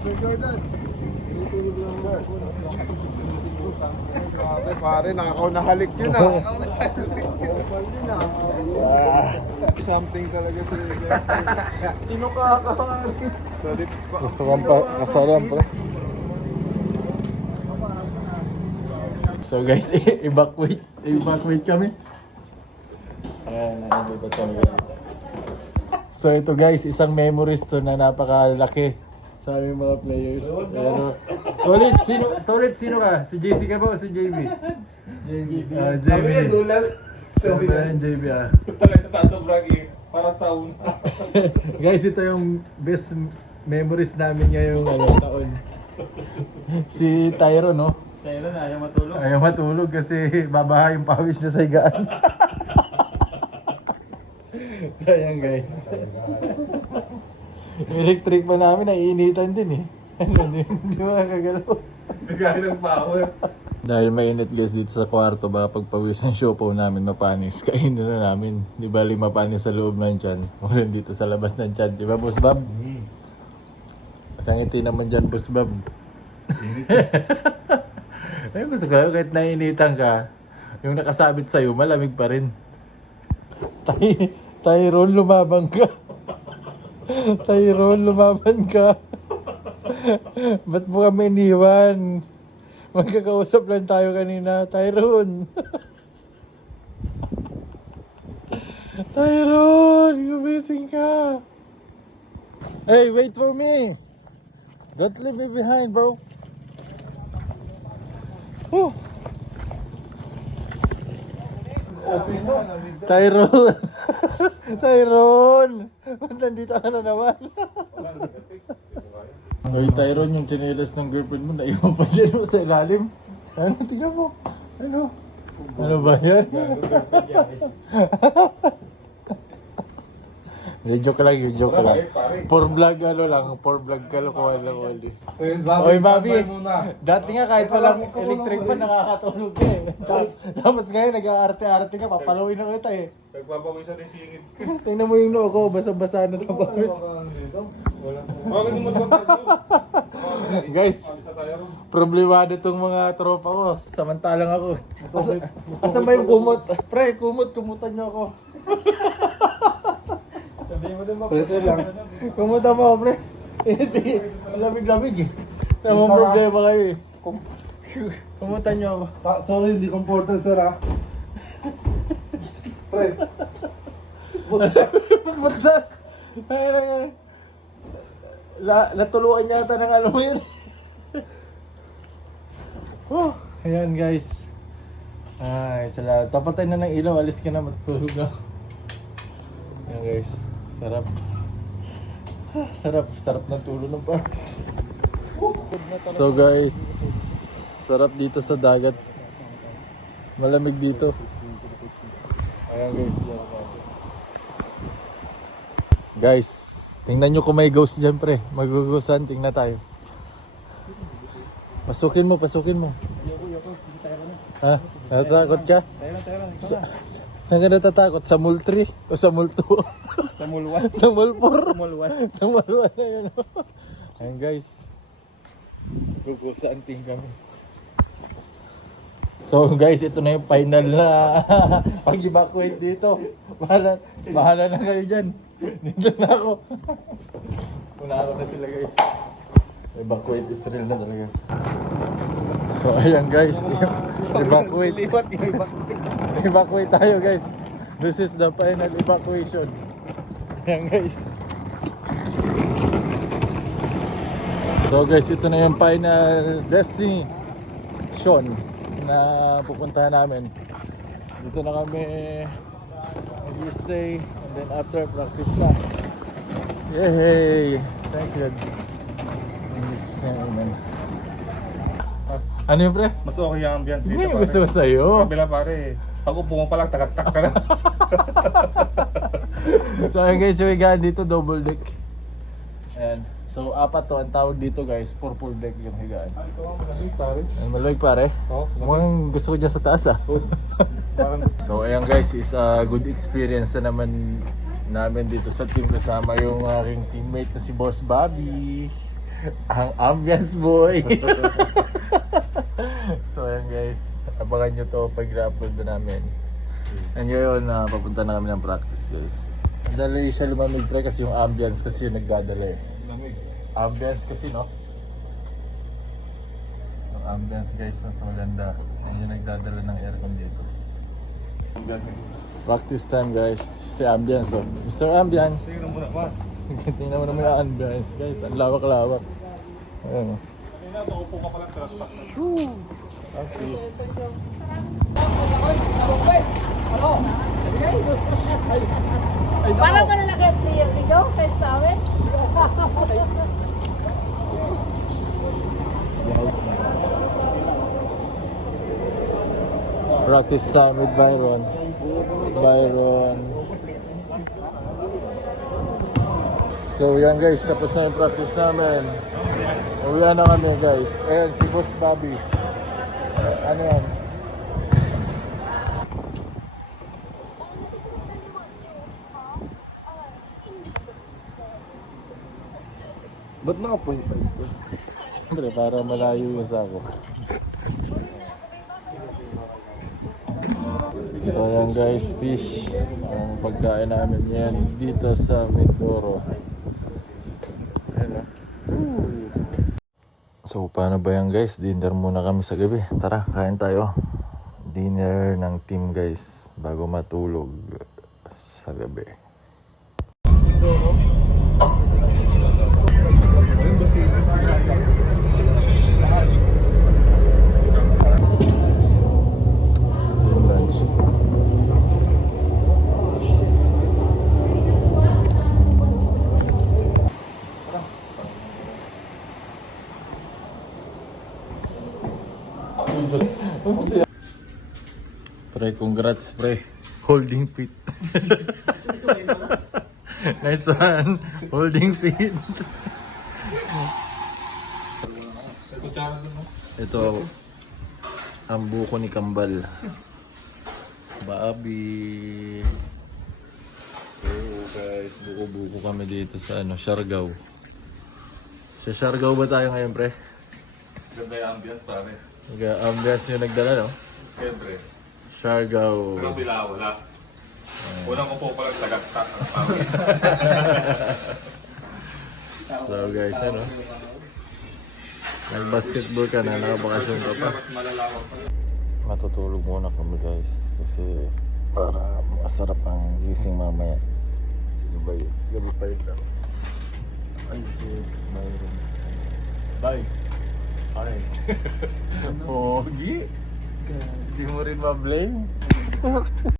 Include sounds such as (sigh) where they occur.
Sir Jordan. Grabe pare, nakakaw na halik yun ah. Ah. (laughs) Something talaga si Tinukakaw. Sa lips pa. Gusto kong pa kasalan pre. So guys, (laughs) evacuate. Evacuate kami. Ayan, nandito kami guys. So ito guys, isang memories to na napakalaki sa aming mga players. Ayan o. Tolit, sino, Tolit, sino ka? Si JC ka ba o si JB? JB. Ah, JB. dulas. Sabi ka rin JB ah. Talaga natasobrang eh. Para sauna. (laughs) Guys, ito yung best memories namin ngayong ano, taon. Si Tyro, no? Tayo na, ayaw matulog. Ayaw matulog kasi babaha yung pawis niya sa higaan. (laughs) Sayang guys. Yung electric pa namin, naiinitan din eh. (laughs) Ano, hindi, hindi makakagalaw. Bigay ng power. Dahil mainit guys dito sa kwarto, baka pagpawis show po namin mapanis, (laughs) kainin na namin. Di ba lima panis sa loob ng tiyan, (laughs) wala dito sa labas ng tiyan. Di ba, Boss Bob? Hmm. Masangiti naman dyan, Boss Bob. Ay, gusto ko, kahit nainitan ka, yung nakasabit sa'yo, malamig pa rin. Tay Tyrone, lumabang ka. Tyrone, lumaban ka. Ba't mo kami iniwan? Magkakausap lang tayo kanina. Tyrone. Tyrone, gumising ka. Hey, wait for me. Don't leave me behind, bro. Mo. Tyrone! Tyrone! Ba't nandito ka na naman? Ay, Tyrone, yung chinelas ng girlfriend mo, naiwan pa dyan mo (laughs) sa ilalim. Ano, tingnan mo. Ano? Ano ba yan? (laughs) Joke lang, yung joke lang. For vlog, ano lang, for vlog kalokohan lang ulit. Oy, Bobby, dati nga kahit walang electric fan, nakakatulog ka eh. Ta- (laughs) Tapos ngayon, nag-aarte-arte ka, papalawin na kita eh. Nagpapawisan ng singit ko. (laughs) Tingnan mo yung noo ko, basa-basa na sa pawis. Bakit mo? (laughs) Guys, sa tayo. problemado tong mga tropa ko. Samantalang ako. Asa, asan ba yung kumot? Pre, kumot, kumutan nyo ako. Pwede lang. Kumutan mo ako, pre. Hindi, lamig-lamig eh. Tamang problema kayo eh. Kumutan nyo ako. Sa- sorry, hindi comfortable sir ah. Pre. Butas! Ay, ay, ay. La, natuluan yata ng ano mo yun. oh, ayan guys. Ay, salamat. Tapatay na ng ilaw, alis ka na, matutulog na. Ayan guys, sarap. Sarap, sarap ng tulo ng parks. So guys, sarap dito sa dagat. Malamig dito. Ayan guys, yan. Guys, tingnan nyo kung may ghost dyan pre. Magugusan, tingnan tayo. Pasukin mo, pasukin mo. Ha? Natatakot ka? Sa, sa- saan ka natatakot? Sa 3 o sa mall 2? Sa mulwan. (laughs) sa 4? Mulwan. sa 1 na yun. oh. Ayan guys. Gugusan ting kami. So guys, ito na yung final na (laughs) pag-evacuate dito. Bahala, bahala na kayo dyan. Dito na ako. Una ako na sila guys. Evacuate is real na talaga. So ayan guys, (laughs) evacuate. Evacuate tayo guys. This is the final evacuation. Ayan guys. So guys, ito na yung final destination na pupuntahan namin. Dito na kami mag-stay and then after practice na. Yay! Thanks God. Amen. Ano yun pre? Mas okay ang ambience dito. Hindi, gusto ko sa'yo. Kabila pare. Pag upo mo pa lang, tagaktak ka na. (laughs) so ayun guys, yung higaan dito double deck. Ayan. So apat to ang tawag dito guys, purple deck yung higaan. Ito ang malamig pare. Ayan, maluwag pare. Oo, Mukhang gusto ko dyan sa taas ah. So ayan guys, is a good experience na naman namin dito sa team kasama yung aking teammate na si Boss Bobby. Ang ambience boy. (laughs) (laughs) so ayan guys, abangan nyo to pag i-upload na namin. And ngayon, na papunta na kami ng practice guys. Ang dali siya lumamig pre kasi yung ambience kasi yung nagdadala eh. Lamig. Ambience kasi no? Yung ambience guys, mas maganda. Yan yung nagdadala ng aircon dito. Practice time guys. Si ambience oh. Mr. Ambience. Tingnan mo naman. (laughs) Tingnan mo naman yung ambience guys. Ang lawak-lawak. Ayun oh. Tingnan, maupo ka pala sa tatak. Practice. Parang malalaki ang player ninyo kaysa sa amin. Practice time with Byron. Byron. So yan guys, tapos na yung practice namin. Uwi na kami guys. Ayan, si Boss Bobby. Ano yan? Ba't naka-point five ko? Siyempre, para malayo yung sako. So yan guys, fish. Ang pagkain namin yan dito sa Mindoro. Ayan oh. So paano ba yan guys? Dinner muna kami sa gabi. Tara, kain tayo. Dinner ng team guys bago matulog sa gabi. Ito Pre, congrats pre. Holding feet. (laughs) nice one. Holding feet. Ito, ang buko ni Kambal. Baabi. So guys, buko-buko kami dito sa ano, Siargao. Sa Siargao ba tayo ngayon, pre? Ganda yung ambience pare. Nag-ambiance yung nagdala, no? Siyempre. Siargao. Sa kabila, wala. Unang upo pa lang tagaktak ang pawis. (laughs) So guys, ano? Nag-basketball ka na, nakabakasyon ka pa. Matutulog muna kami guys kasi para masarap ang gising mamaya. Sino ba yun? Gabi pa yun lang. Ay, si Byron. Bye! Alright. (laughs) Pogi! Hindi mo rin ma-blame. (laughs)